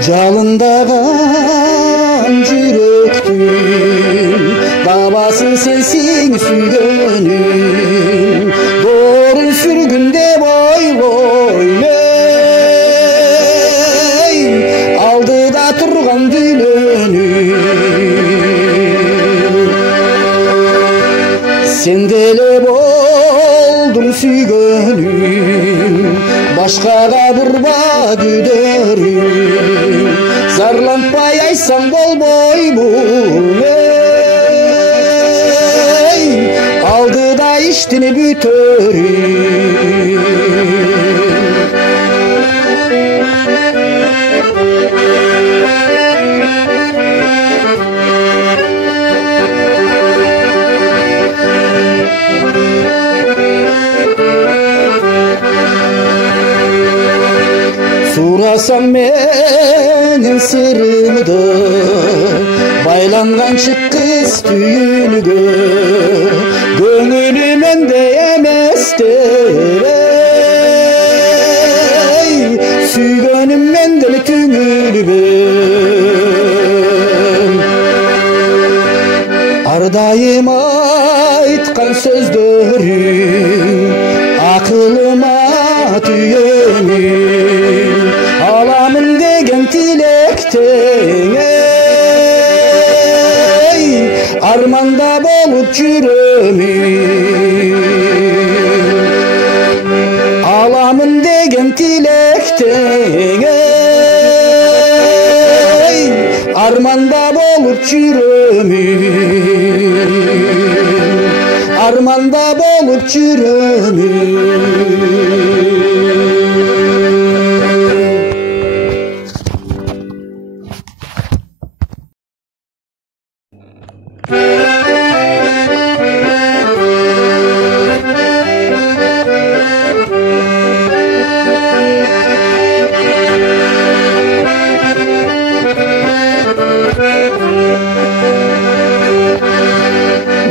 Жалындаған жүректің Дабасы сенсің сүйгенім Дорын сүргінде бойлой Алдыда тұрған дүниенің Сенделе болдың сүйгенім Башқаға бұрба күдерім Зарланпай айтсаң болмойму Алдыда иштини бүтөрүм Сурасам менин сырымды Байланган чыккыз түйүнгө Көңүлү менде эместер Сүйгөнүм менде түңүлгөн Ар дайым айткан сөздөрүң Акылыма түйөнүм Аламын деген тилектең Арманда болуп жүрөмүн Аламын деген тилектең Арманда болуп жүрөмүн Арманда болуп жүрөмүн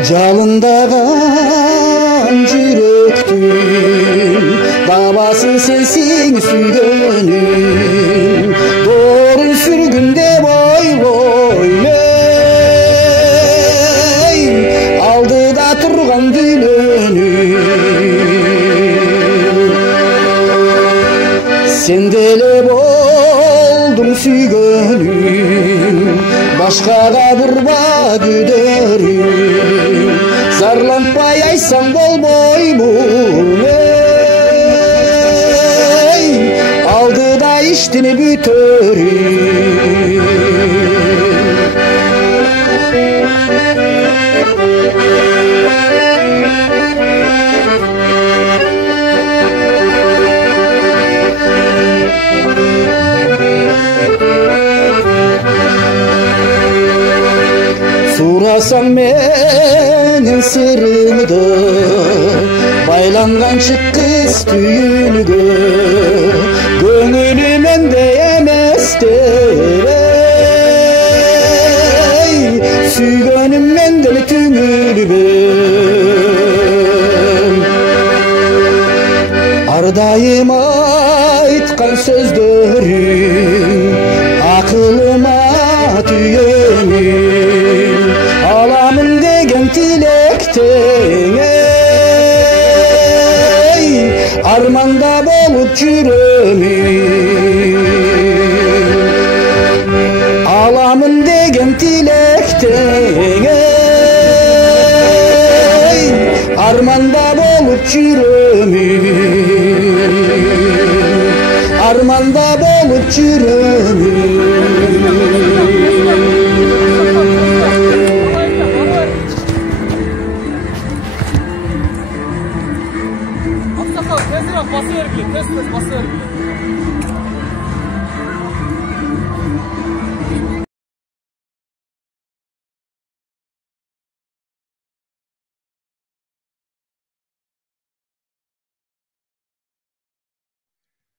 Жалындаған жүректің Дабасы сенсің сүйгенім Дорын сүргінде бойлой Алдыда тұрған дүниенің Сенделе болдың сүйгенім Башқаға бұрба күдерім Зарланпай айтсаң болмойму Алдыда иштини бүтөрүм Сурасам менин сырымды Байланган чыккыз түйүнгө Көңүлү менде эместер Сүйгөнүм менде түңүлгөн Ар дайым айткан сөздөрүң Акылыма түйөнүм Аламын деген тилектең Арманда болуп жүрөмүн Аламын деген тилектең Арманда болуп жүрөмүн Арманда болуп жүрөмүн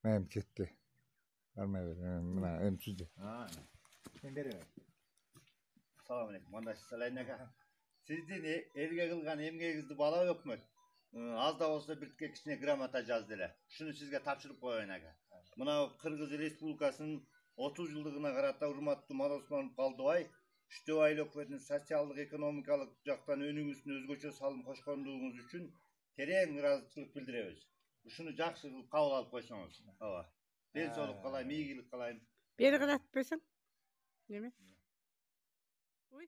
Mənim ketdi. Vermə verin. Mənə ömsüzdür. Sen verin. Salam aleyküm. Manda siz Sizden elge kılgan emgeğinizde bala yok mu? Az da olsa bir kişine gramata yazdılar. Şunu sizge tapşırıp koyun aga. Buna Kırgız Respublikasının 30 yıllığına karata hurmatlı Mal Osmanov Kaldıbay, Üçtebay hökümetinin sosyallık ekonomikalık jaktan önüňüzde özgöçe salym koşkandygyňyz üçin tereň razıçylyk bildirебiz. Şunu jakşı kılıp kabul alıp koysaňyz. Hawa. Bel solup kalayım, iyigilik kalayım. Beri gıratpesem. Neme? Uy.